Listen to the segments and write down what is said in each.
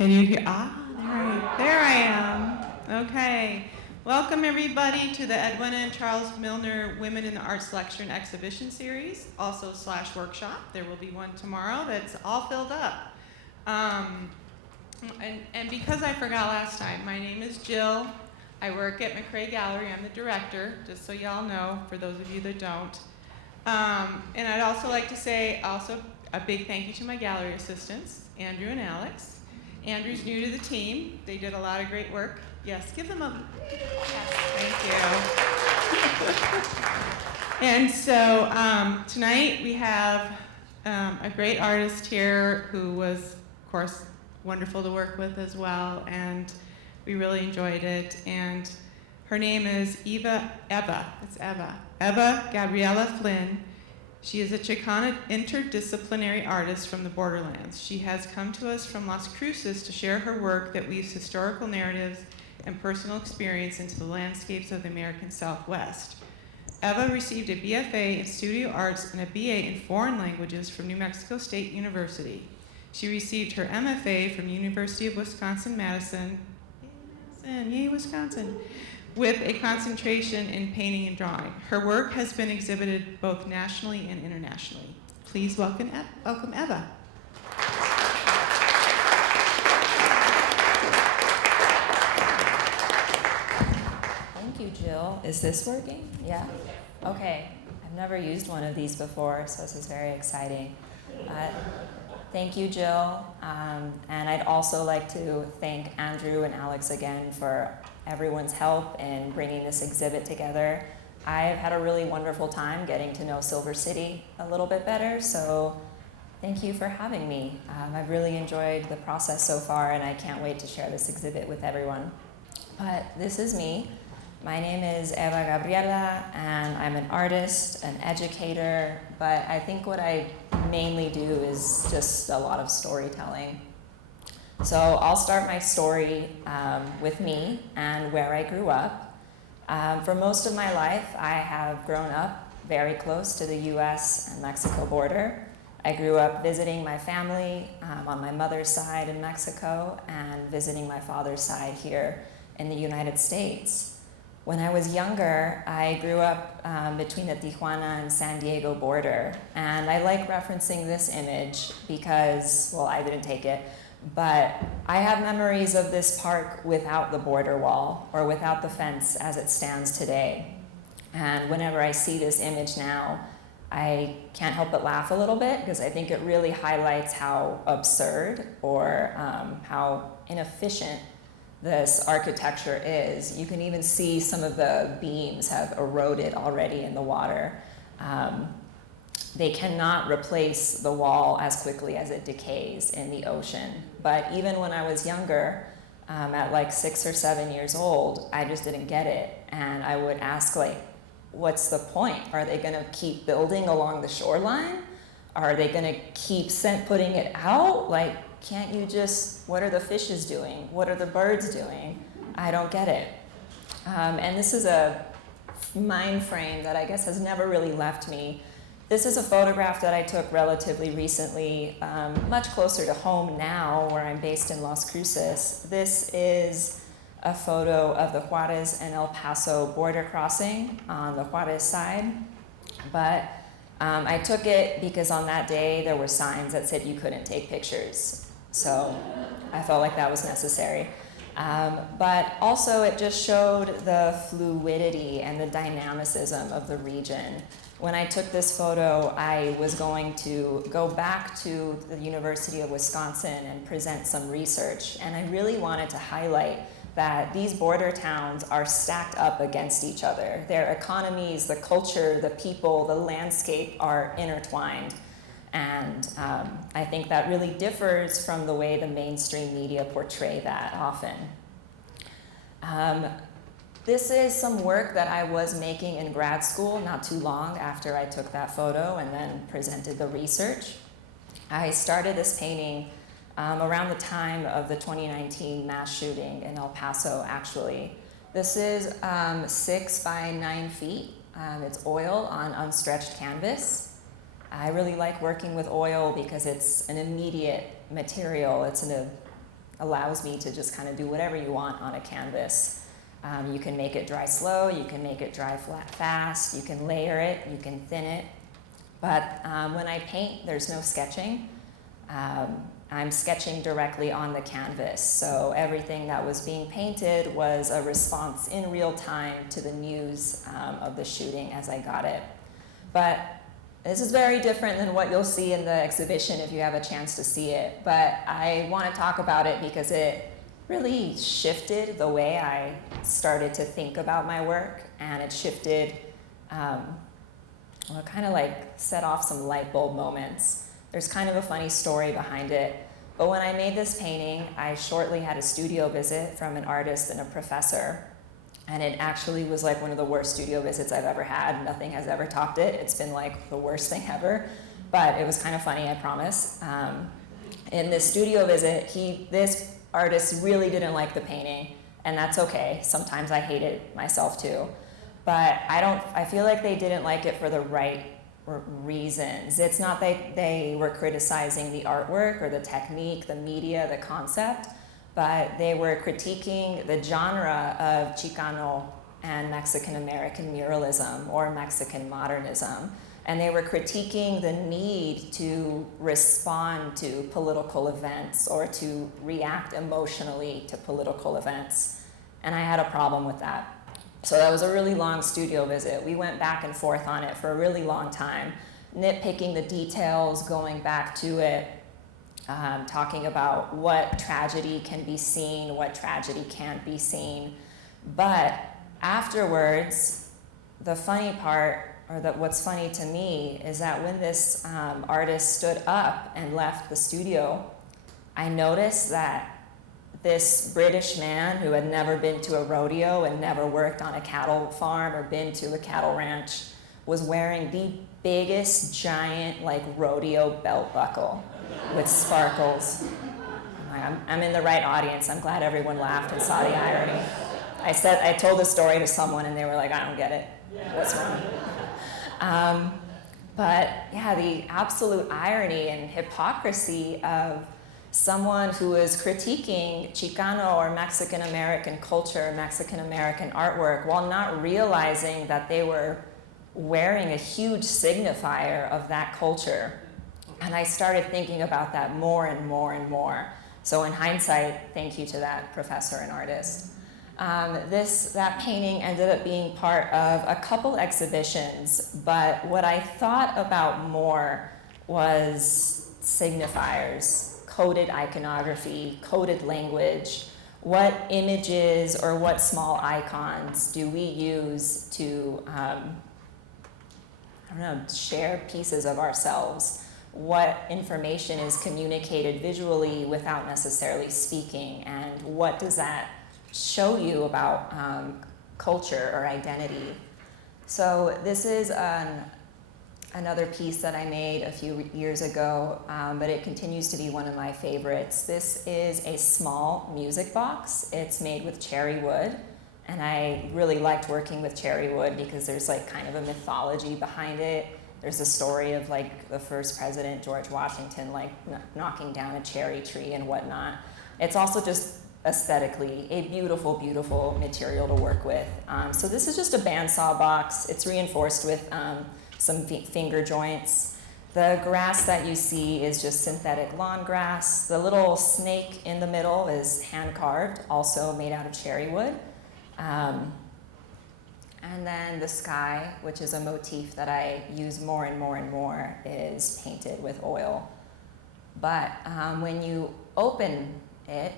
Can you hear? There I am. Okay. Welcome everybody to the Edwina and Charles Milner Women in the Arts Lecture and Exhibition Series, also / workshop. There will be one tomorrow that's all filled up. And because I forgot last time, my name is Jill. I work at McRae Gallery. I'm the director, just so y'all know, for those of you that don't. And I'd also like to say also a big thank you to my gallery assistants, Andrew and Alex. Andrew's new to the team. They did a lot of great work. Yes, give them a yes, thank you. And so tonight we have a great artist here who was, of course, wonderful to work with as well, and we really enjoyed it. And her name is Eva Gabriella Flynn. She is a Chicana interdisciplinary artist from the Borderlands. She has come to us from Las Cruces to share her work that weaves historical narratives and personal experience into the landscapes of the American Southwest. Eva received a BFA in Studio Arts and a BA in Foreign Languages from New Mexico State University. She received her MFA from University of Wisconsin-Madison, yay Wisconsin, with a concentration in painting and drawing. Her work has been exhibited both nationally and internationally. Please welcome Eva. Thank you, Jill. Is this working? Yeah? Okay. I've never used one of these before, so this is very exciting. Thank you, Jill. And I'd also like to thank Andrew and Alex again for everyone's help in bringing this exhibit together. I've had a really wonderful time getting to know Silver City a little bit better, so thank you for having me. I've really enjoyed the process so far, and I can't wait to share this exhibit with everyone. But this is me. My name is Eva Gabriella, and I'm an artist, an educator, but I think what I mainly do is just a lot of storytelling. So I'll start my story with me and where I grew up. For most of my life, I have grown up very close to the US and Mexico border. I grew up visiting my family on my mother's side in Mexico and visiting my father's side here in the United States. When I was younger, I grew up between the Tijuana and San Diego border, and I like referencing this image because, well, I didn't take it, but I have memories of this park without the border wall or without the fence as it stands today. And whenever I see this image now, I can't help but laugh a little bit because I think it really highlights how absurd or how inefficient this architecture is. You can even see some of the beams have eroded already in the water. They cannot replace the wall as quickly as it decays in the ocean. But even when I was younger, at like 6 or 7 years old, I just didn't get it. And I would ask, like, what's the point? Are they gonna keep building along the shoreline? Are they gonna keep putting it out? Like, can't you just, what are the fishes doing? What are the birds doing? I don't get it. And this is a mind frame that I guess has never really left me. This is a photograph that I took relatively recently, much closer to home now, where I'm based in Las Cruces. This is a photo of the Juarez and El Paso border crossing on the Juarez side. But I took it because on that day there were signs that said you couldn't take pictures. So I felt like that was necessary. But also it just showed the fluidity and the dynamicism of the region. When I took this photo, I was going to go back to the University of Wisconsin and present some research. And I really wanted to highlight that these border towns are stacked up against each other. Their economies, the culture, the people, the landscape are intertwined. And I think that really differs from the way the mainstream media portray that often. This is some work that I was making in grad school not too long after I took that photo and then presented the research. I started this painting around the time of the 2019 mass shooting in El Paso, actually. This is 6 by 9 feet. It's oil on unstretched canvas. I really like working with oil because it's an immediate material. It's allows me to just kind of do whatever you want on a canvas. You can make it dry slow, you can make it dry fast, you can layer it, you can thin it. But when I paint, there's no sketching. I'm sketching directly on the canvas. So everything that was being painted was a response in real time to the news of the shooting as I got it. But this is very different than what you'll see in the exhibition if you have a chance to see it. But I want to talk about it because it really shifted the way I started to think about my work, and it shifted, well, kind of like set off some light bulb moments. There's kind of a funny story behind it. But when I made this painting, I shortly had a studio visit from an artist and a professor. And it actually was like one of the worst studio visits I've ever had. Nothing has ever topped it. It's been like the worst thing ever. But it was kind of funny, I promise. In this studio visit, this artist really didn't like the painting. And that's okay. Sometimes I hate it myself too. But I feel like they didn't like it for the right reasons. It's not that they were criticizing the artwork or the technique, the media, the concept, but they were critiquing the genre of Chicano and Mexican American muralism or Mexican modernism. And they were critiquing the need to respond to political events or to react emotionally to political events. And I had a problem with that. So that was a really long studio visit. We went back and forth on it for a really long time, nitpicking the details, going back to it, talking about what tragedy can be seen, what tragedy can't be seen. But afterwards, the funny part, or what's funny to me, is that when this artist stood up and left the studio, I noticed that this British man who had never been to a rodeo and never worked on a cattle farm or been to a cattle ranch was wearing the biggest giant like rodeo belt buckle with sparkles. I'm in the right audience. I'm glad everyone laughed and saw the irony. I told the story to someone and they were like, I don't get it. What's wrong? But yeah, the absolute irony and hypocrisy of someone who is critiquing Chicano or Mexican American culture, Mexican American artwork, while not realizing that they were wearing a huge signifier of that culture. And I started thinking about that more and more and more. So in hindsight, thank you to that professor and artist. That painting ended up being part of a couple exhibitions, but what I thought about more was signifiers, coded iconography, coded language. What images or what small icons do we use to, share pieces of ourselves? What information is communicated visually without necessarily speaking, and what does that show you about culture or identity? So this is another piece that I made a few years ago, but it continues to be one of my favorites. This is a small music box. It's made with cherry wood, and I really liked working with cherry wood because there's like kind of a mythology behind it. There's a story of like the first president, George Washington, like knocking down a cherry tree and whatnot. It's also just aesthetically a beautiful, beautiful material to work with. So this is just a bandsaw box. It's reinforced with some finger joints. The grass that you see is just synthetic lawn grass. The little snake in the middle is hand carved, also made out of cherry wood. And then the sky, which is a motif that I use more and more and more, is painted with oil. But when you open it,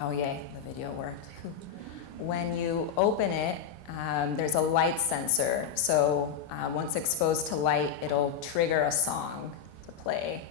oh yay, the video worked. When you open it, there's a light sensor. So once exposed to light, it'll trigger a song to play.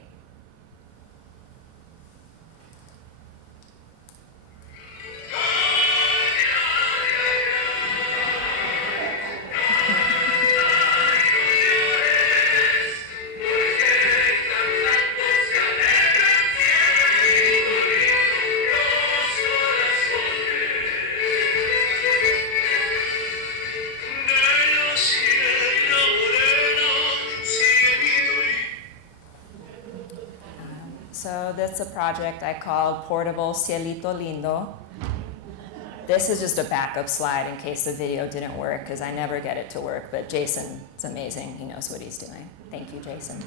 So that's a project I called Portable Cielito Lindo. This is just a backup slide in case the video didn't work, because I never get it to work, but Jason is amazing. He knows what he's doing. Thank you, Jason.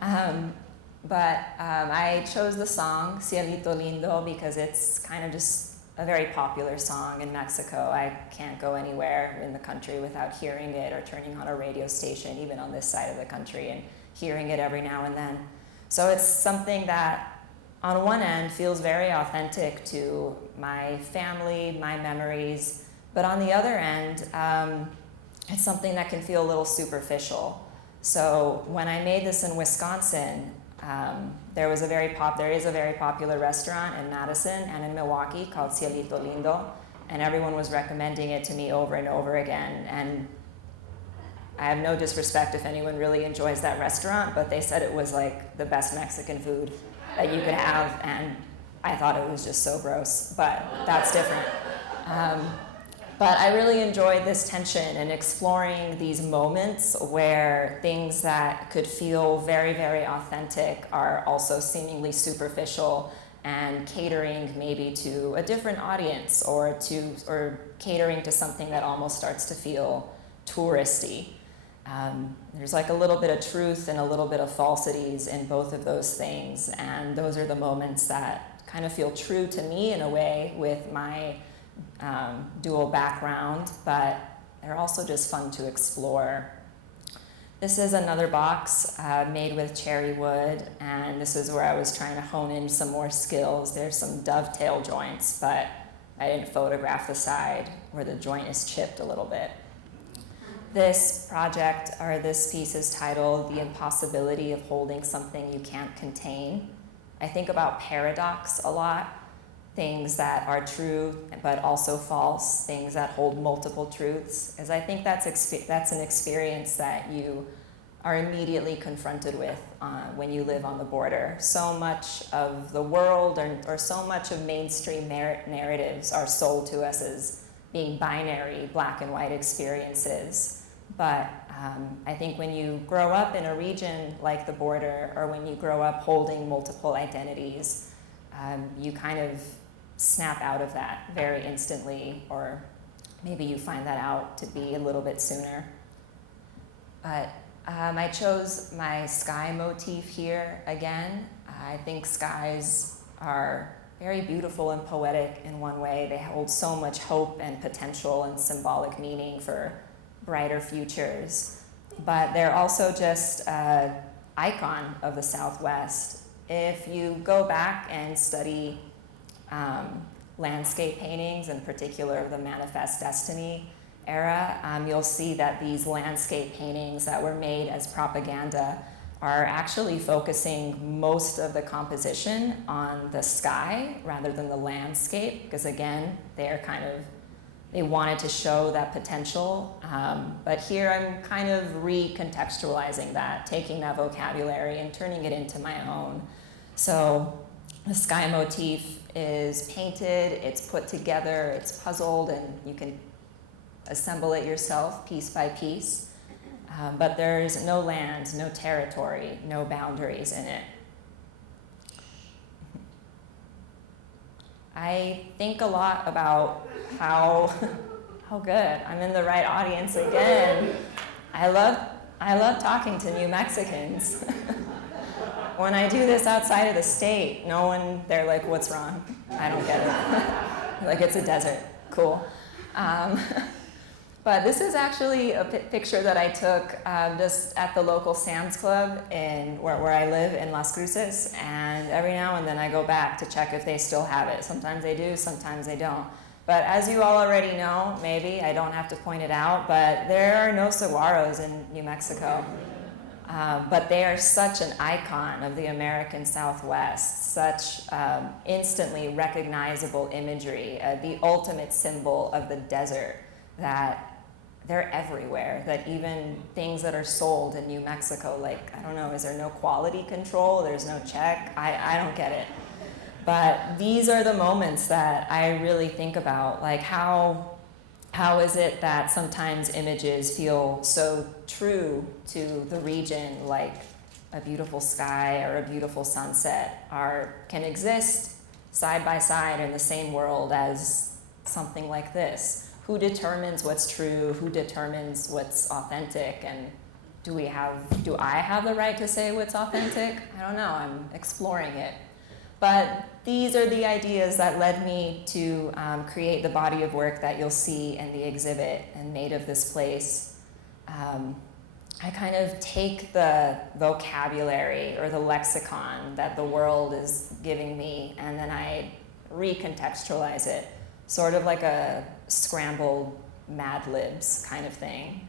I chose the song Cielito Lindo because it's kind of just a very popular song in Mexico. I can't go anywhere in the country without hearing it or turning on a radio station, even on this side of the country, and hearing it every now and then. So it's something that, on one end, feels very authentic to my family, my memories, but on the other end, it's something that can feel a little superficial. So when I made this in Wisconsin, there is a very popular restaurant in Madison and in Milwaukee called Cielito Lindo, and everyone was recommending it to me over and over again. And I have no disrespect if anyone really enjoys that restaurant, but they said it was like the best Mexican food that you could have, and I thought it was just so gross, but that's different. But I really enjoyed this tension and exploring these moments where things that could feel very, very authentic are also seemingly superficial and catering maybe to a different audience or catering to something that almost starts to feel touristy. There's like a little bit of truth and a little bit of falsities in both of those things, and those are the moments that kind of feel true to me in a way with my dual background, but they're also just fun to explore. This is another box made with cherry wood, and this is where I was trying to hone in some more skills. There's some dovetail joints, but I didn't photograph the side where the joint is chipped a little bit. This project, or this piece, is titled The Impossibility of Holding Something You Can't Contain. I think about paradox a lot. Things that are true but also false, things that hold multiple truths, as I think that's an experience that you are immediately confronted with when you live on the border. So much of the world or so much of mainstream narratives are sold to us as being binary, black and white experiences. But I think when you grow up in a region like the border, or when you grow up holding multiple identities, you kind of snap out of that very instantly, or maybe you find that out to be a little bit sooner. But I chose my sky motif here again. I think skies are very beautiful and poetic in one way. They hold so much hope and potential and symbolic meaning for brighter futures. But they're also just an icon of the Southwest. If you go back and study landscape paintings, in particular of the Manifest Destiny era, you'll see that these landscape paintings that were made as propaganda are actually focusing most of the composition on the sky rather than the landscape, because again, they wanted to show that potential. But here I'm kind of recontextualizing that, taking that vocabulary and turning it into my own. So the sky motif is painted, it's put together, it's puzzled, and you can assemble it yourself piece by piece. But there's no land, no territory, no boundaries in it. I think a lot about how good, I'm in the right audience again. I love talking to New Mexicans. When I do this outside of the state, they're like, what's wrong? I don't get it. Like, it's a desert, cool. But this is actually a picture that I took just at the local Sam's Club where I live in Las Cruces, and every now and then I go back to check if they still have it. Sometimes they do, sometimes they don't. But as you all already know, maybe, I don't have to point it out, but there are no saguaros in New Mexico. But they are such an icon of the American Southwest, such instantly recognizable imagery, the ultimate symbol of the desert, that they're everywhere, that even things that are sold in New Mexico, like, I don't know, is there no quality control? There's no check? I don't get it. But these are the moments that I really think about, like how is it that sometimes images feel so true to the region, like a beautiful sky or a beautiful sunset can exist side by side in the same world as something like this. Who determines what's true? Who determines what's authentic? And do I have the right to say what's authentic? I don't know, I'm exploring it. But these are the ideas that led me to create the body of work that you'll see in the exhibit and Made of This Place. I kind of take the vocabulary or the lexicon that the world is giving me, and then I recontextualize it, sort of like a scrambled Mad Libs kind of thing.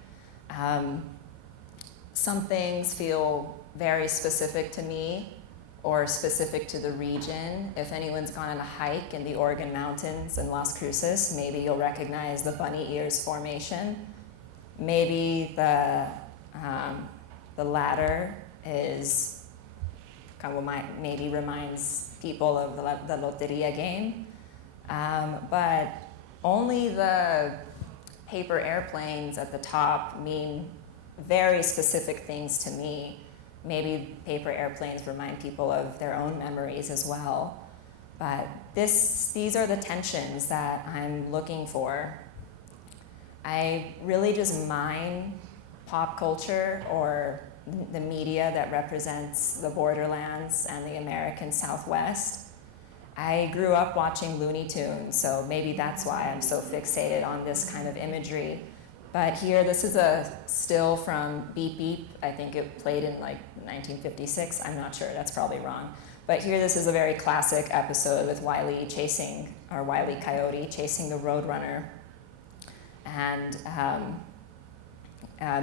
Some things feel very specific to me or specific to the region. If anyone's gone on a hike in the Oregon Mountains in Las Cruces, maybe you'll recognize the bunny ears formation. Maybe the ladder is kind of maybe reminds people of the loteria game. But only the paper airplanes at the top mean very specific things to me. Maybe paper airplanes remind people of their own memories as well. But these are the tensions that I'm looking for. I really just mine pop culture or the media that represents the borderlands and the American Southwest. I grew up watching Looney Tunes, so maybe that's why I'm so fixated on this kind of imagery. But here, this is a still from Beep Beep. I think it played in like 1956. I'm not sure, that's probably wrong. But here, this is a very classic episode with Wile E. Coyote chasing the Roadrunner. And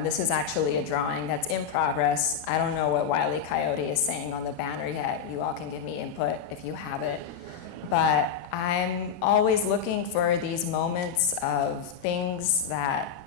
this is actually a drawing that's in progress. I don't know what Wile E. Coyote is saying on the banner yet. You all can give me input if you have it. But I'm always looking for these moments of things that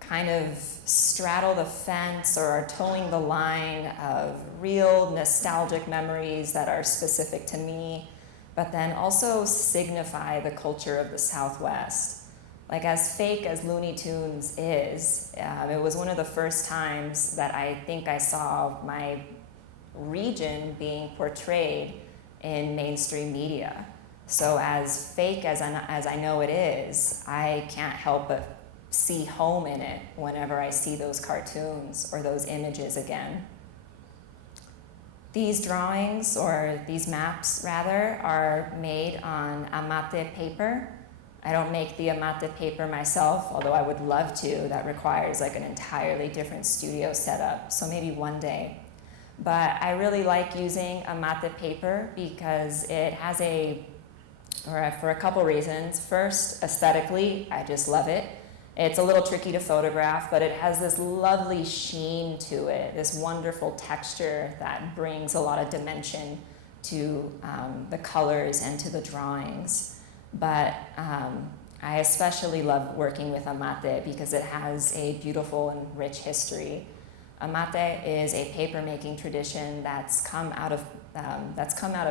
kind of straddle the fence or are towing the line of real nostalgic memories that are specific to me, but then also signify the culture of the Southwest. Like, as fake as Looney Tunes is, it was one of the first times that I think I saw my region being portrayed in mainstream media. So as fake as I know it is, I can't help but see home in it whenever I see those cartoons or those images again. These drawings, or these maps rather, are made on amate paper. I don't make the amate paper myself, although I would love to. That requires like an entirely different studio setup, so maybe one day. But I really like using amate paper because it has for a couple reasons. First, aesthetically, I just love it. It's a little tricky to photograph, but it has this lovely sheen to it, this wonderful texture that brings a lot of dimension to the colors and to the drawings. But I especially love working with amate because it has a beautiful and rich history. Amate is a paper-making tradition that's come out of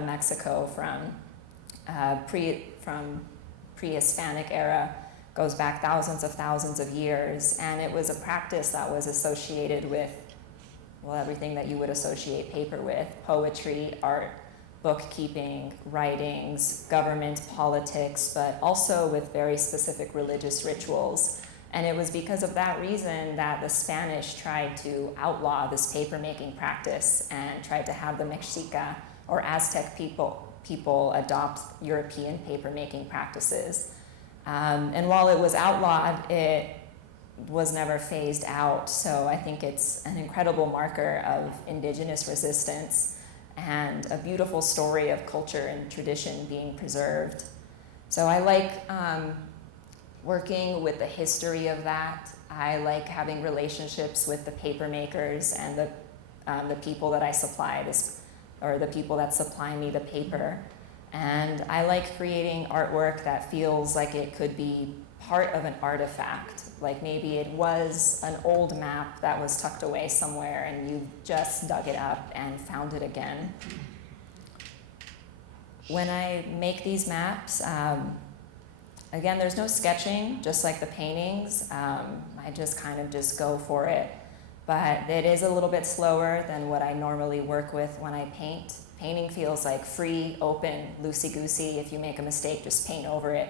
Mexico from pre-Hispanic era. Goes back thousands of years, and it was a practice that was associated with, well, everything that you would associate paper with: poetry, art, bookkeeping, writings, government, politics, but also with very specific religious rituals. And it was because of that reason that the Spanish tried to outlaw this paper-making practice and tried to have the Mexica or Aztec people adopt European paper-making practices. And while it was outlawed, it was never phased out. So I think it's an incredible marker of indigenous resistance and a beautiful story of culture and tradition being preserved. So I like working with the history of that. I like having relationships with the paper makers and the people that I supply or the people that supply me the paper. And I like creating artwork that feels like it could be part of an artifact. Like maybe it was an old map that was tucked away somewhere and you just dug it up and found it again. When I make these maps, again, there's no sketching, just like the paintings. I just kind of just go for it. but it is a little bit slower than what I normally work with when I paint. Painting feels like free, open, loosey-goosey. If you make a mistake, just paint over it.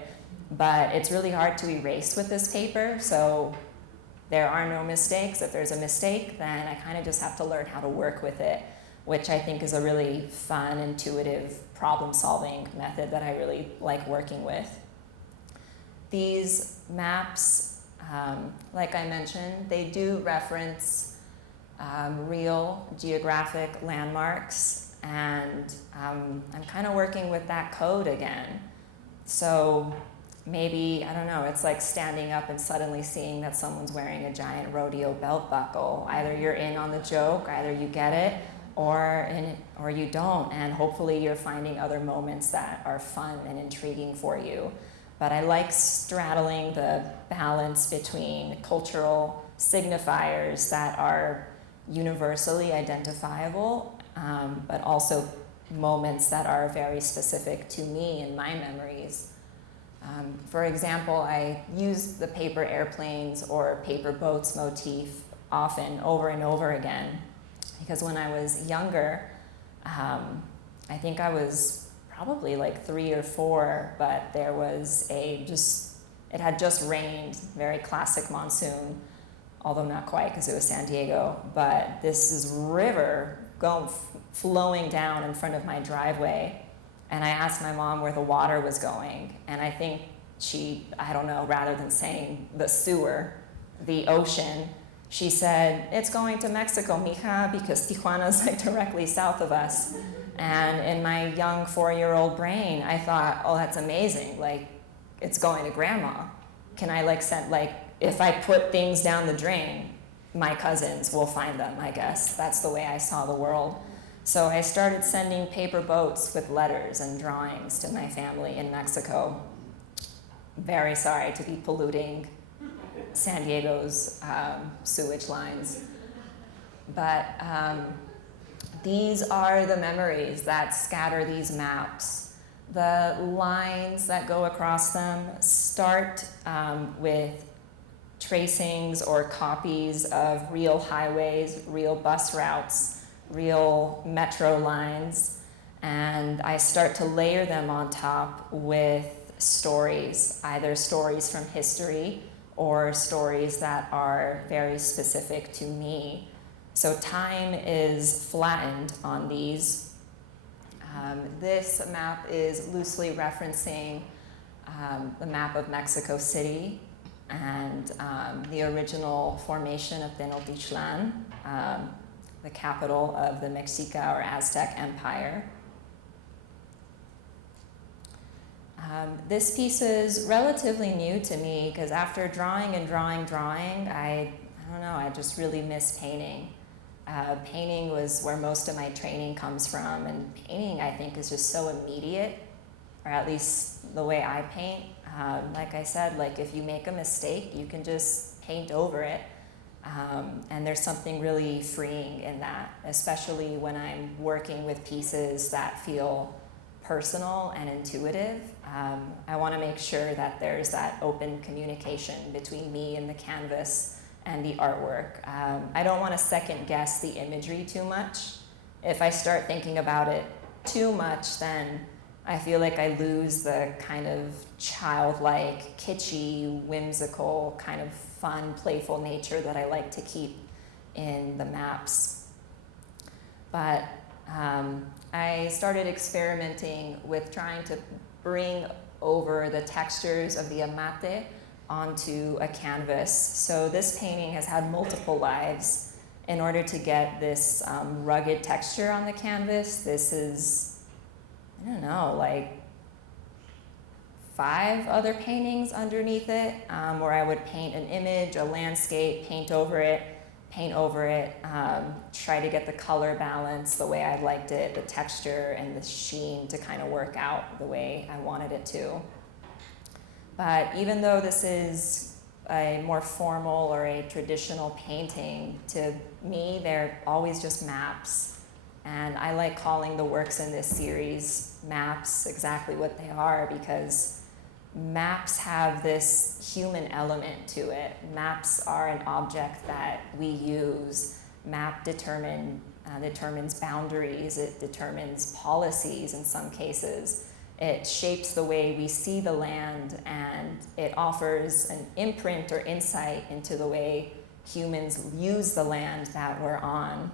But it's really hard to erase with this paper, so there are no mistakes. If there's a mistake, then I kind of just have to learn how to work with it, which I think is a really fun, intuitive, problem-solving method that I really like working with. These maps, like I mentioned, they do reference real geographic landmarks, and I'm kind of working with that code again. So maybe, I don't know, it's like standing up and suddenly seeing that someone's wearing a giant rodeo belt buckle. Either you're in on the joke, either you get it, or you don't, and hopefully you're finding other moments that are fun and intriguing for you. But I like straddling the balance between cultural signifiers that are universally identifiable, but also moments that are very specific to me and my memories. For example, I use the paper airplanes or paper boats motif often over and over again, because when I was younger, I think I was probably like 3 or 4, but there was it had just rained, very classic monsoon, although not quite because it was San Diego, but this is river flowing down in front of my driveway. And I asked my mom where the water was going, and I think I don't know, rather than saying the sewer, the ocean, she said, "It's going to Mexico, mija," because Tijuana's like directly south of us. And in my young 4-year-old brain, I thought, oh, that's amazing. Like, it's going to grandma. Can I if I put things down the drain, my cousins will find them, I guess. That's the way I saw the world. So I started sending paper boats with letters and drawings to my family in Mexico. Very sorry to be polluting San Diego's sewage lines. But these are the memories that scatter these maps. The lines that go across them start with tracings or copies of real highways, real bus routes, real metro lines, and I start to layer them on top with stories, either stories from history or stories that are very specific to me. So time is flattened on these. This map is loosely referencing the map of Mexico City and the original formation of Tenochtitlan, the capital of the Mexica or Aztec Empire. This piece is relatively new to me because after drawing and drawing, I don't know, I just really miss painting. Painting was where most of my training comes from, and painting, I think, is just so immediate, or at least the way I paint. Like I said, like if you make a mistake, you can just paint over it. And there's something really freeing in that, especially when I'm working with pieces that feel personal and intuitive. I want to make sure that there's that open communication between me and the canvas and the artwork. I don't want to second guess the imagery too much. If I start thinking about it too much, then I feel like I lose the kind of childlike, kitschy, whimsical, kind of fun, playful nature that I like to keep in the maps. But I started experimenting with trying to bring over the textures of the amate onto a canvas. So this painting has had multiple lives. In order to get this rugged texture on the canvas, this is, I don't know, like 5 other paintings underneath it, where I would paint an image, a landscape, paint over it, try to get the color balance the way I liked it, the texture and the sheen to kind of work out the way I wanted it to. But even though this is a more formal or a traditional painting, to me, they're always just maps. And I like calling the works in this series maps, exactly what they are, because maps have this human element to it. Maps are an object that we use. Map determines boundaries, it determines policies in some cases. It shapes the way we see the land, and it offers an imprint or insight into the way humans use the land that we're on.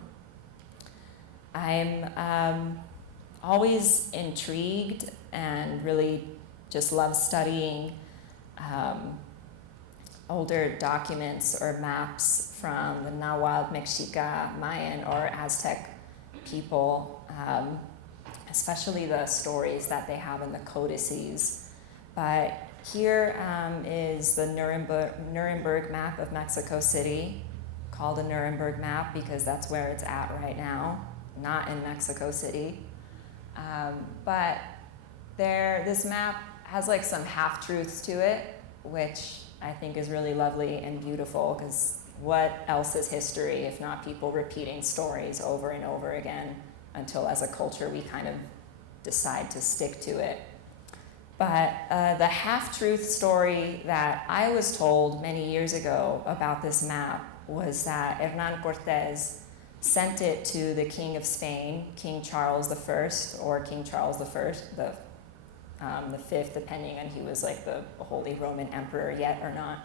I'm always intrigued and really just love studying older documents or maps from the Nahuatl, Mexica, Mayan, or Aztec people, especially the stories that they have in the codices. But here is the Nuremberg map of Mexico City, called a Nuremberg map because that's where it's at right now, not in Mexico City. But this map has like some half-truths to it, which I think is really lovely and beautiful, because what else is history if not people repeating stories over and over again until as a culture we kind of decide to stick to it. But the half-truth story that I was told many years ago about this map was that Hernán Cortés sent it to the King of Spain, King Charles I, or King Charles I, the fifth, depending on he was like the Holy Roman Emperor yet or not.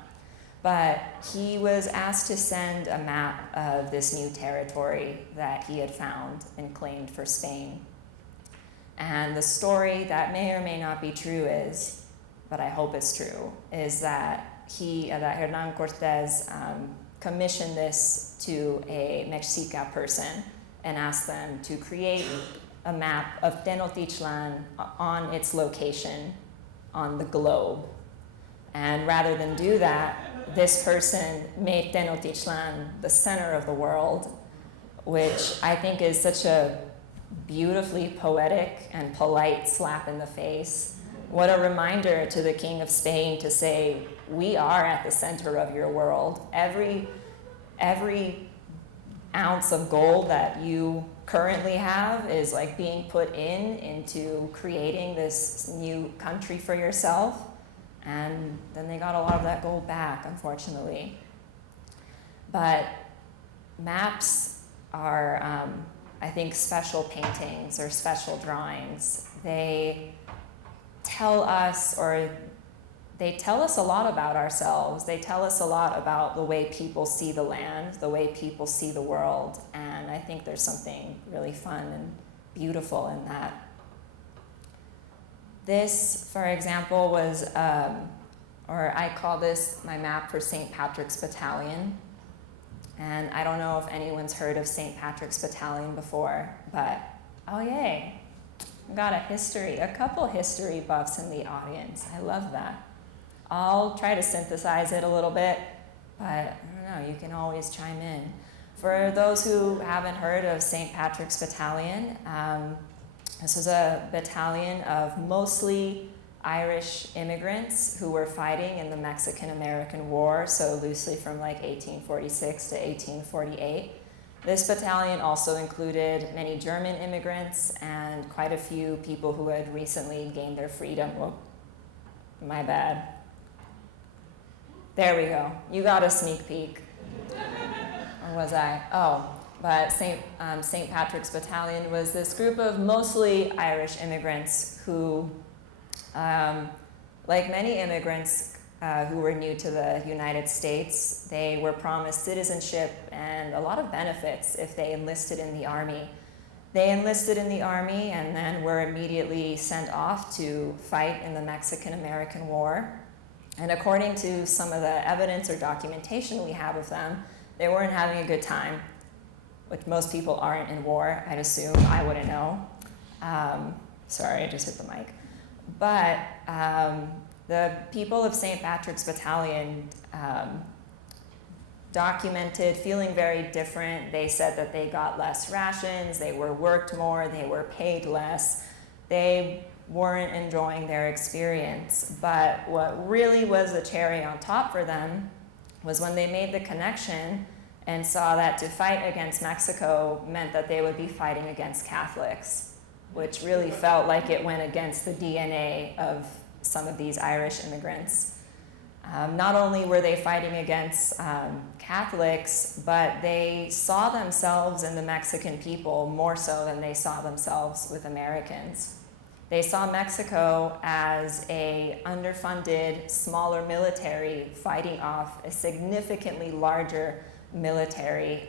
But he was asked to send a map of this new territory that he had found and claimed for Spain. And the story that may or may not be true is, but I hope it's true, is that that Hernán Cortés commissioned this to a Mexica person and asked them to create a map of Tenochtitlan on its location on the globe. And rather than do that, this person made Tenochtitlan the center of the world, which I think is such a beautifully poetic and polite slap in the face. What a reminder to the King of Spain to say, we are at the center of your world. Every ounce of gold that you currently have is like being put into creating this new country for yourself. And then they got a lot of that gold back, unfortunately. But maps are, I think, special paintings or special drawings. They tell us a lot about ourselves. They tell us a lot about the way people see the land, the way people see the world, and I think there's something really fun and beautiful in that. This, for example, was, or I call this my map for St. Patrick's Battalion. And I don't know if anyone's heard of St. Patrick's Battalion before, but oh yay, we got a couple history buffs in the audience. I love that. I'll try to synthesize it a little bit, but I don't know, you can always chime in. For those who haven't heard of St. Patrick's Battalion, this was a battalion of mostly Irish immigrants who were fighting in the Mexican-American War, so loosely from like 1846 to 1848. This battalion also included many German immigrants and quite a few people who had recently gained their freedom. Whoa, my bad. There we go. You got a sneak peek. Or was I? Oh, but St. Patrick's Battalion was this group of mostly Irish immigrants who, like many immigrants who were new to the United States, they were promised citizenship and a lot of benefits if they enlisted in the Army. They enlisted in the Army and then were immediately sent off to fight in the Mexican-American War. And according to some of the evidence or documentation we have of them, they weren't having a good time, which most people aren't in war, I'd assume. I wouldn't know. Sorry, I just hit the mic. But the people of St. Patrick's Battalion documented feeling very different. They said that they got less rations, they were worked more, they were paid less. They weren't enjoying their experience. But what really was the cherry on top for them was when they made the connection and saw that to fight against Mexico meant that they would be fighting against Catholics, which really felt like it went against the DNA of some of these Irish immigrants. Not only were they fighting against Catholics, but they saw themselves in the Mexican people more so than they saw themselves with Americans. They saw Mexico as a underfunded, smaller military fighting off a significantly larger military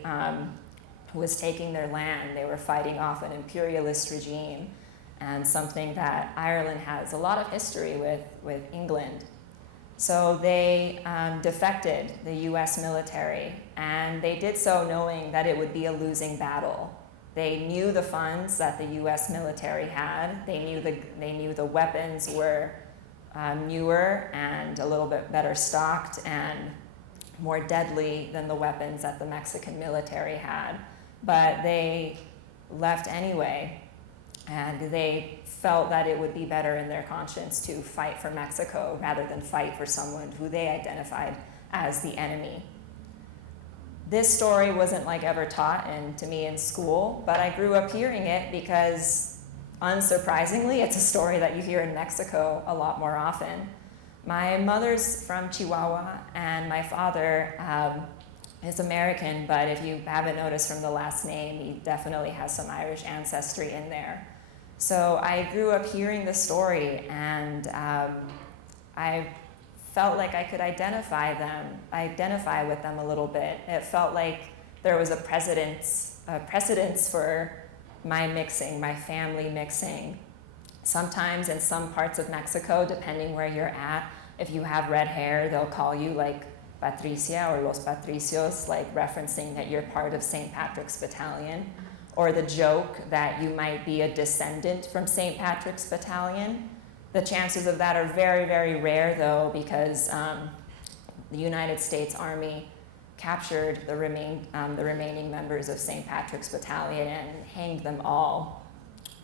who was taking their land. They were fighting off an imperialist regime, and something that Ireland has a lot of history with England. So they defected the US military, and they did so knowing that it would be a losing battle. They knew the funds that the US military had. They knew the weapons were newer and a little bit better stocked and more deadly than the weapons that the Mexican military had. But they left anyway, and they felt that it would be better in their conscience to fight for Mexico rather than fight for someone who they identified as the enemy. This story wasn't like ever taught to me in school, but I grew up hearing it because, unsurprisingly, it's a story that you hear in Mexico a lot more often. My mother's from Chihuahua, and my father is American, but if you haven't noticed from the last name, he definitely has some Irish ancestry in there. So I grew up hearing the story, and I felt like I could identify with them a little bit. It felt like there was a precedence for my mixing, my family mixing. Sometimes in some parts of Mexico, depending where you're at, if you have red hair, they'll call you like Patricia or Los Patricios, like referencing that you're part of St. Patrick's Battalion, or the joke that you might be a descendant from St. Patrick's Battalion. The chances of that are very, very rare, though, because the United States Army captured the remaining members of St. Patrick's Battalion and hanged them all,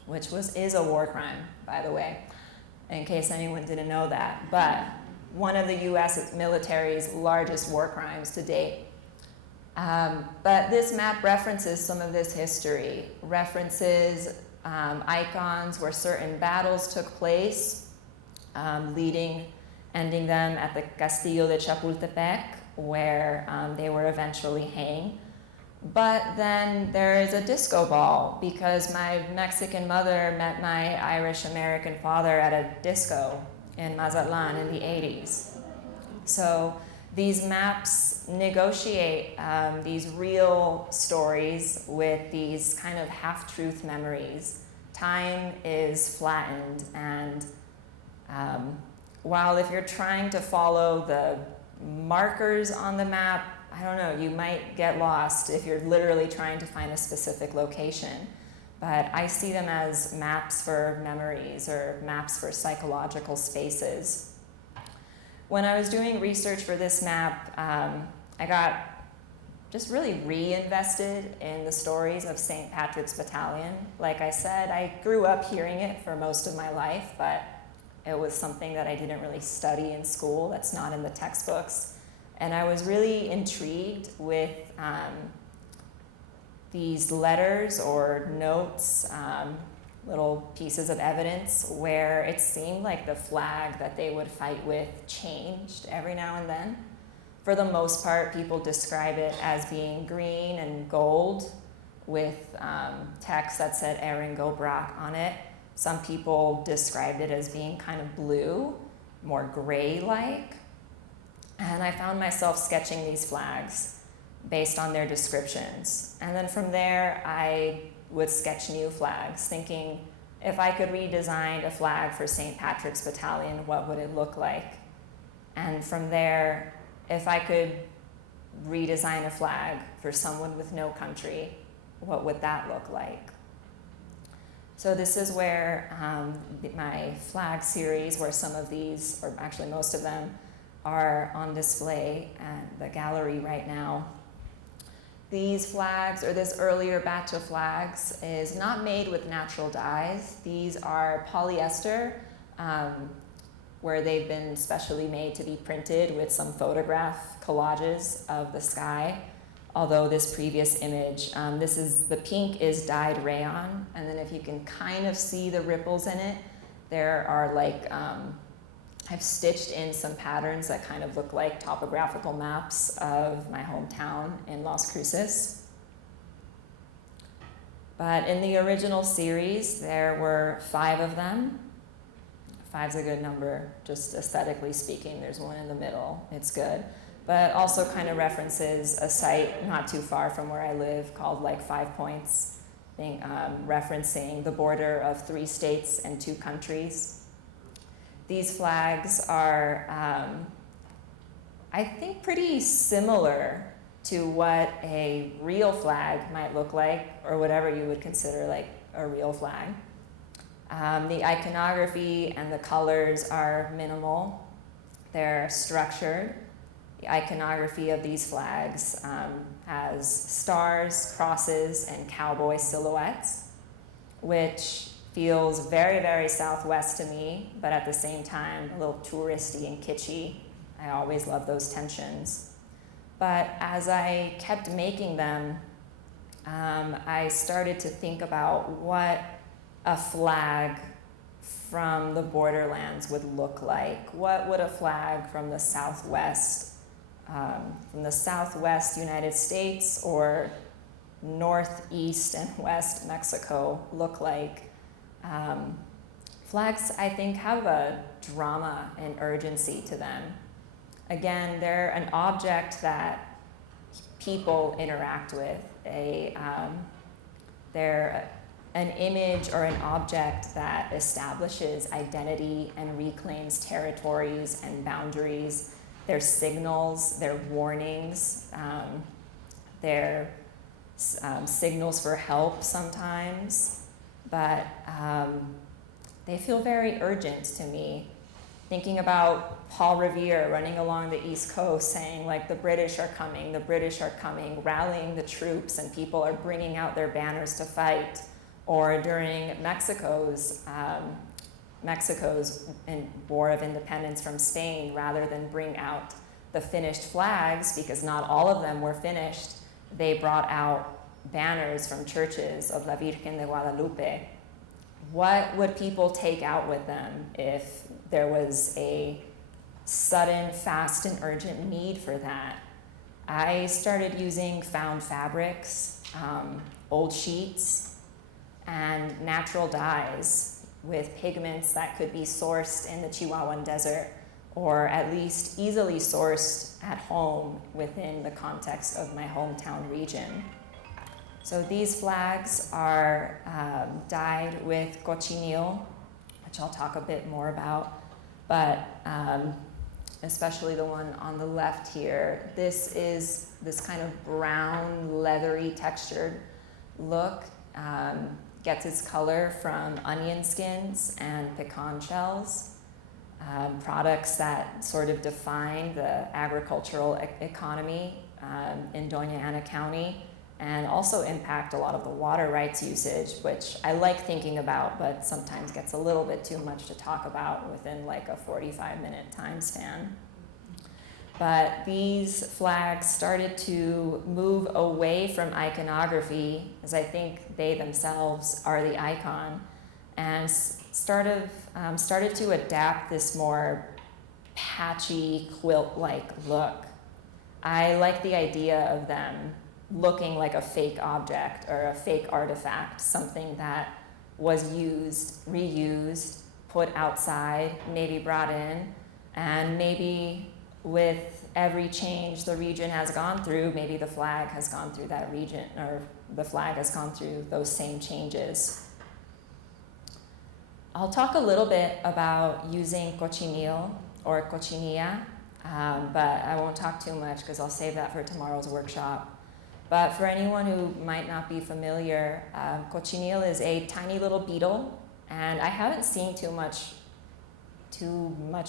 which is a war crime, by the way, in case anyone didn't know that. But one of the U.S. military's largest war crimes to date. But this map references some of this history, references icons where certain battles took place, ending them at the Castillo de Chapultepec, where they were eventually hanged. But then there is a disco ball, because my Mexican mother met my Irish-American father at a disco in Mazatlan in the 80s. So these maps negotiate these real stories with these kind of half-truth memories. Time is flattened, and while if you're trying to follow the markers on the map, I don't know, you might get lost if you're literally trying to find a specific location. But I see them as maps for memories or maps for psychological spaces. When I was doing research for this map, I got just really reinvested in the stories of St. Patrick's Battalion. Like I said, I grew up hearing it for most of my life, but it was something that I didn't really study in school. That's not in the textbooks. And I was really intrigued with these letters or notes, little pieces of evidence where it seemed like the flag that they would fight with changed every now and then. For the most part, people describe it as being green and gold with text that said Erin Go Brock on it. Some people described it as being kind of blue, more gray-like. And I found myself sketching these flags based on their descriptions. And then from there, I would sketch new flags, thinking if I could redesign a flag for St. Patrick's Battalion, what would it look like? And from there, if I could redesign a flag for someone with no country, what would that look like? So this is where my flag series, where some of these, or actually most of them, are on display at the gallery right now. These flags, or this earlier batch of flags, is not made with natural dyes. These are polyester, where they've been specially made to be printed with some photograph collages of the sky. Although this previous image, the pink is dyed rayon, and then if you can kind of see the ripples in it, there are like I've stitched in some patterns that kind of look like topographical maps of my hometown in Las Cruces. But in the original series, there were 5 of them. 5's a good number, just aesthetically speaking. There's one in the middle, it's good. But also kind of references a site not too far from where I live called like 5 Points, referencing the border of 3 states and 2 countries. These flags are, I think, pretty similar to what a real flag might look like, or whatever you would consider like a real flag. The iconography and the colors are minimal. They're structured. The iconography of these flags has stars, crosses, and cowboy silhouettes, which feels very, very Southwest to me, but at the same time, a little touristy and kitschy. I always love those tensions. But as I kept making them, I started to think about what a flag from the borderlands would look like. What would a flag from the Southwest United States or Northeast and West Mexico look like? Flags, I think, have a drama and urgency to them. Again, they're an object that people interact with. They're an image or an object that establishes identity and reclaims territories and boundaries. They're signals, they're warnings, they're signals for help sometimes, but they feel very urgent to me. Thinking about Paul Revere running along the East Coast saying, like, the British are coming, rallying the troops, and people are bringing out their banners to fight. Or during Mexico's War of Independence from Spain, rather than bring out the finished flags, because not all of them were finished, they brought out banners from churches of La Virgen de Guadalupe. What would people take out with them if there was a sudden, fast, and urgent need for that? I started using found fabrics, old sheets, and natural dyes with pigments that could be sourced in the Chihuahuan Desert, or at least easily sourced at home within the context of my hometown region. So these flags are dyed with cochineal, which I'll talk a bit more about, but especially the one on the left here. This is this kind of brown, leathery textured look. Gets its color from onion skins and pecan shells, products that sort of define the agricultural economy in Doña Ana County, and also impact a lot of the water rights usage, which I like thinking about, but sometimes gets a little bit too much to talk about within like a 45-minute time span. But these flags started to move away from iconography, as I think they themselves are the icon, and started to adapt this more patchy, quilt-like look. I like the idea of them looking like a fake object or a fake artifact, something that was used, reused, put outside, maybe brought in, and maybe with every change the region has gone through, maybe the flag has gone through that region, or the flag has gone through those same changes. I'll talk a little bit about using cochineal or cochinilla, but I won't talk too much because I'll save that for tomorrow's workshop. But for anyone who might not be familiar, cochineal is a tiny little beetle, and I haven't seen too much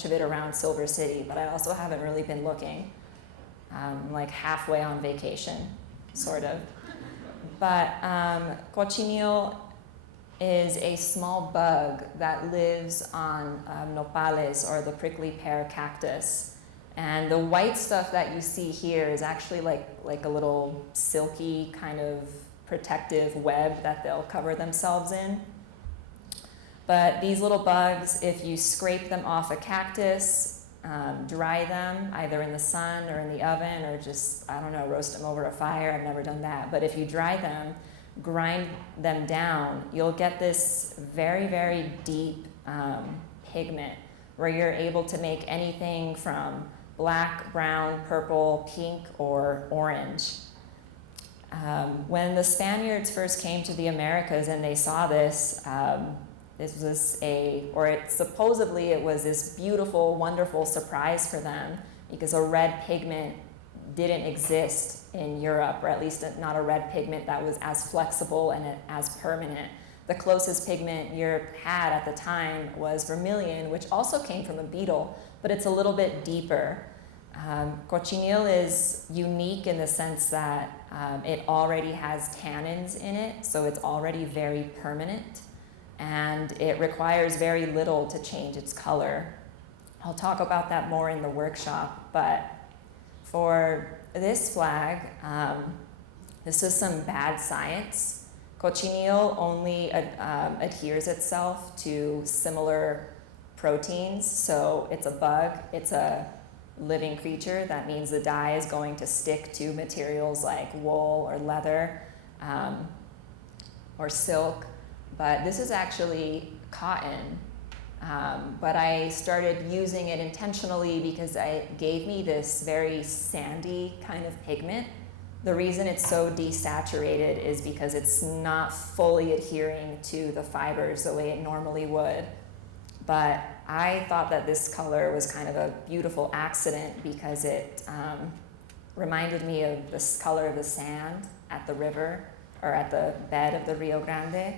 of it around Silver City, but I also haven't really been looking. Like halfway on vacation, sort of. But cochineal is a small bug that lives on nopales, or the prickly pear cactus. And the white stuff that you see here is actually like a little silky kind of protective web that they'll cover themselves in. But these little bugs, if you scrape them off a cactus, dry them either in the sun or in the oven, or just, I don't know, roast them over a fire. I've never done that. But if you dry them, grind them down, you'll get this very, very deep pigment where you're able to make anything from black, brown, purple, pink, or orange. When the Spaniards first came to the Americas and they saw this, supposedly it was this beautiful, wonderful surprise for them, because a red pigment didn't exist in Europe, or at least not a red pigment that was as flexible and as permanent. The closest pigment Europe had at the time was vermilion, which also came from a beetle, but it's a little bit deeper. Cochineal is unique in the sense that it already has tannins in it, so it's already very permanent, and it requires very little to change its color. I'll talk about that more in the workshop, but for this flag, this is some bad science. Cochineal only adheres itself to similar proteins, so it's a bug, it's a living creature. That means the dye is going to stick to materials like wool or leather or silk, but this is actually cotton. But I started using it intentionally because it gave me this very sandy kind of pigment. The reason it's so desaturated is because it's not fully adhering to the fibers the way it normally would. But I thought that this color was kind of a beautiful accident because it reminded me of this color of the sand at the river, or at the bed of the Rio Grande,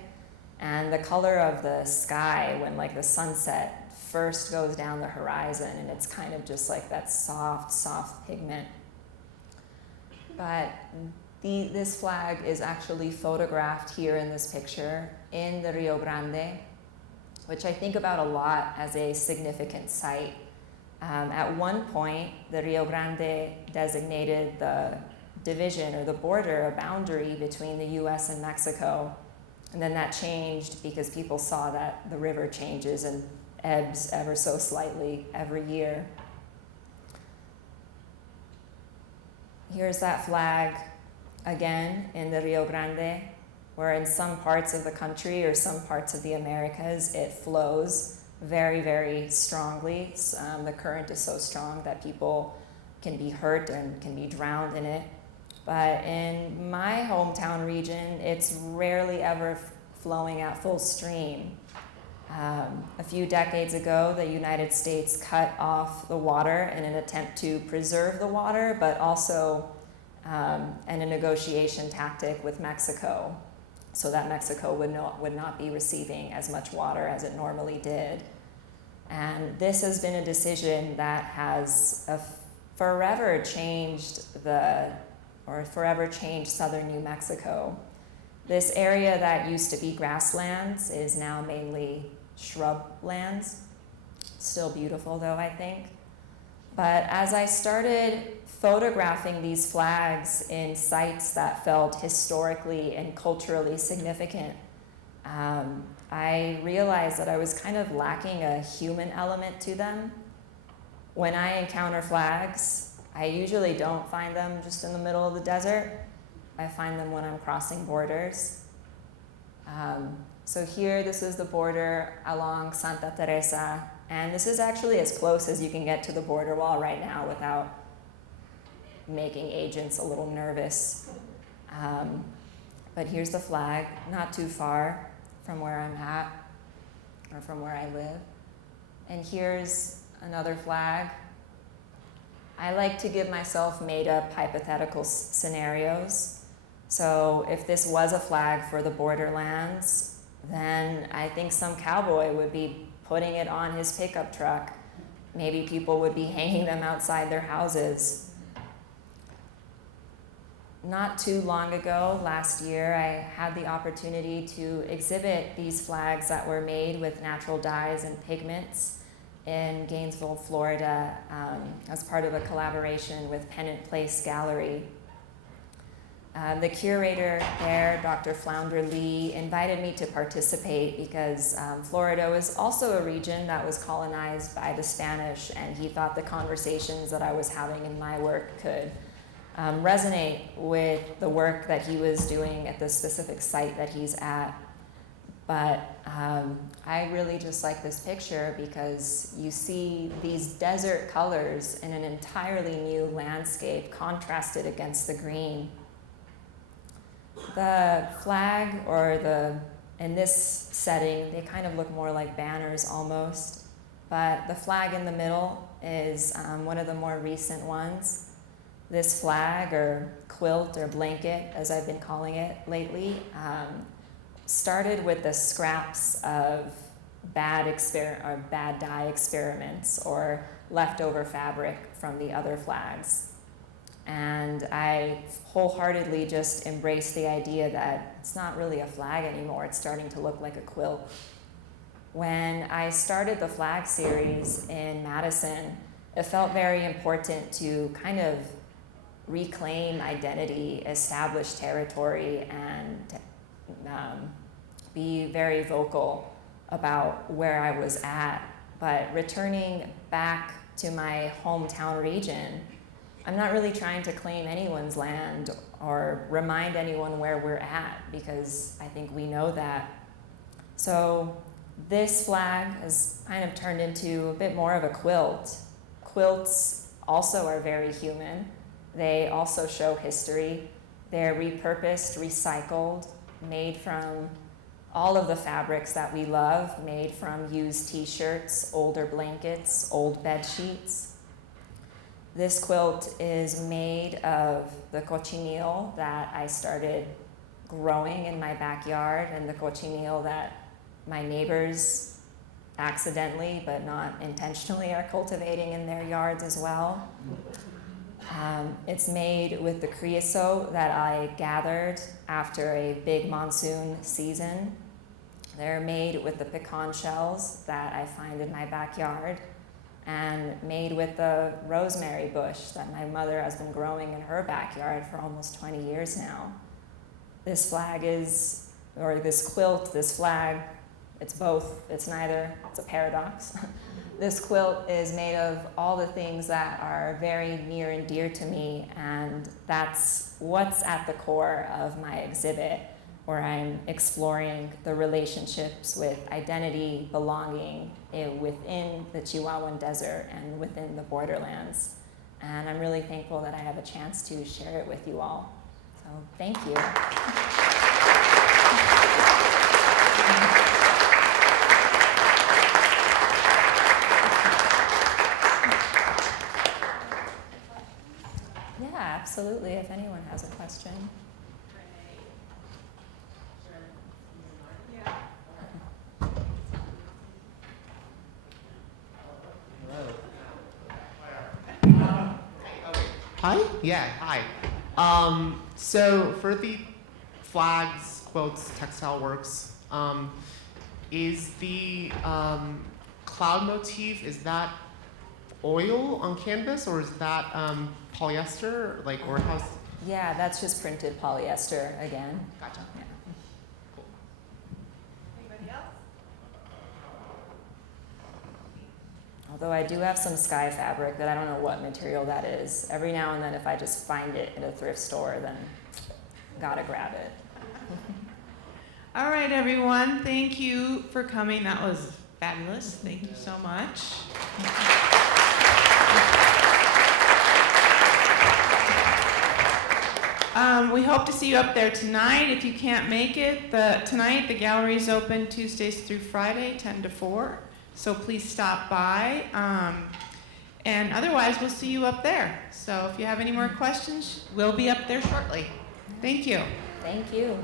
and the color of the sky when like the sunset first goes down the horizon, and it's kind of just like that soft pigment. But this flag is actually photographed here in this picture in the Rio Grande, which I think about a lot as a significant site. At one point, the Rio Grande designated the division or the border, a boundary between the US and Mexico. And then that changed because people saw that the river changes and ebbs ever so slightly every year. Here's that flag again in the Rio Grande, where in some parts of the country or some parts of the Americas, it flows very, very strongly. The current is so strong that people can be hurt and can be drowned in it. But in my hometown region, it's rarely ever flowing at full stream. A few decades ago, the United States cut off the water in an attempt to preserve the water, but also in a negotiation tactic with Mexico, so that Mexico would not be receiving as much water as it normally did. And this has been a decision that has forever changed southern New Mexico. This area that used to be grasslands is now mainly shrublands. Still beautiful though, I think. But as I started photographing these flags in sites that felt historically and culturally significant, I realized that I was kind of lacking a human element to them. When I encounter flags, I usually don't find them just in the middle of the desert. I find them when I'm crossing borders. So here, this is the border along Santa Teresa, and this is actually as close as you can get to the border wall right now without making agents a little nervous. But here's the flag, not too far from where I'm at, or from where I live. And here's another flag. I like to give myself made-up hypothetical scenarios. So if this was a flag for the Borderlands, then I think some cowboy would be putting it on his pickup truck. Maybe people would be hanging them outside their houses. Not too long ago, last year, I had the opportunity to exhibit these flags that were made with natural dyes and pigments in Gainesville, Florida, as part of a collaboration with Pennant Place Gallery. The curator there, Dr. Flounder Lee, invited me to participate because Florida was also a region that was colonized by the Spanish, and he thought the conversations that I was having in my work could resonate with the work that he was doing at the specific site that he's at. But I really just like this picture because you see these desert colors in an entirely new landscape contrasted against the green. The flag, in this setting, they kind of look more like banners almost, but the flag in the middle is one of the more recent ones. This flag, or quilt, or blanket, as I've been calling it lately, started with the scraps of bad dye experiments or leftover fabric from the other flags. And I wholeheartedly just embraced the idea that it's not really a flag anymore, it's starting to look like a quilt. When I started the flag series in Madison, it felt very important to kind of reclaim identity, establish territory, and be very vocal about where I was at. But returning back to my hometown region, I'm not really trying to claim anyone's land or remind anyone where we're at, because I think we know that. So this flag has kind of turned into a bit more of a quilt. Quilts also are very human. They also show history. They're repurposed, recycled, made from all of the fabrics that we love, made from used t-shirts, older blankets, old bed sheets. This quilt is made of the cochineal that I started growing in my backyard, and the cochineal that my neighbors accidentally but not intentionally are cultivating in their yards as well. It's made with the creosote that I gathered after a big monsoon season. They're made with the pecan shells that I find in my backyard, and made with the rosemary bush that my mother has been growing in her backyard for almost 20 years now. This flag is, or this quilt, this flag, it's both, it's neither, it's a paradox. This quilt is made of all the things that are very near and dear to me, and that's what's at the core of my exhibit, where I'm exploring the relationships with identity, belonging within the Chihuahuan Desert and within the Borderlands. And I'm really thankful that I have a chance to share it with you all. So thank you. Yeah, absolutely, if anyone has a question. Hi? Yeah, hi. So for the flags, quotes, textile works, is the cloud motif, is that oil on canvas, or is that polyester, like, or how's? Yeah, that's just printed polyester again. Gotcha. Yeah. Cool. Anybody else? Although I do have some sky fabric that I don't know what material that is. Every now and then, if I just find it in a thrift store, then gotta grab it. All right, everyone. Thank you for coming. That was fabulous. Thank you so much. We hope to see you up there tonight. If you can't make it, tonight the gallery is open Tuesdays through Friday, 10 to 4. So please stop by. And otherwise, we'll see you up there. So if you have any more questions, we'll be up there shortly. Thank you. Thank you.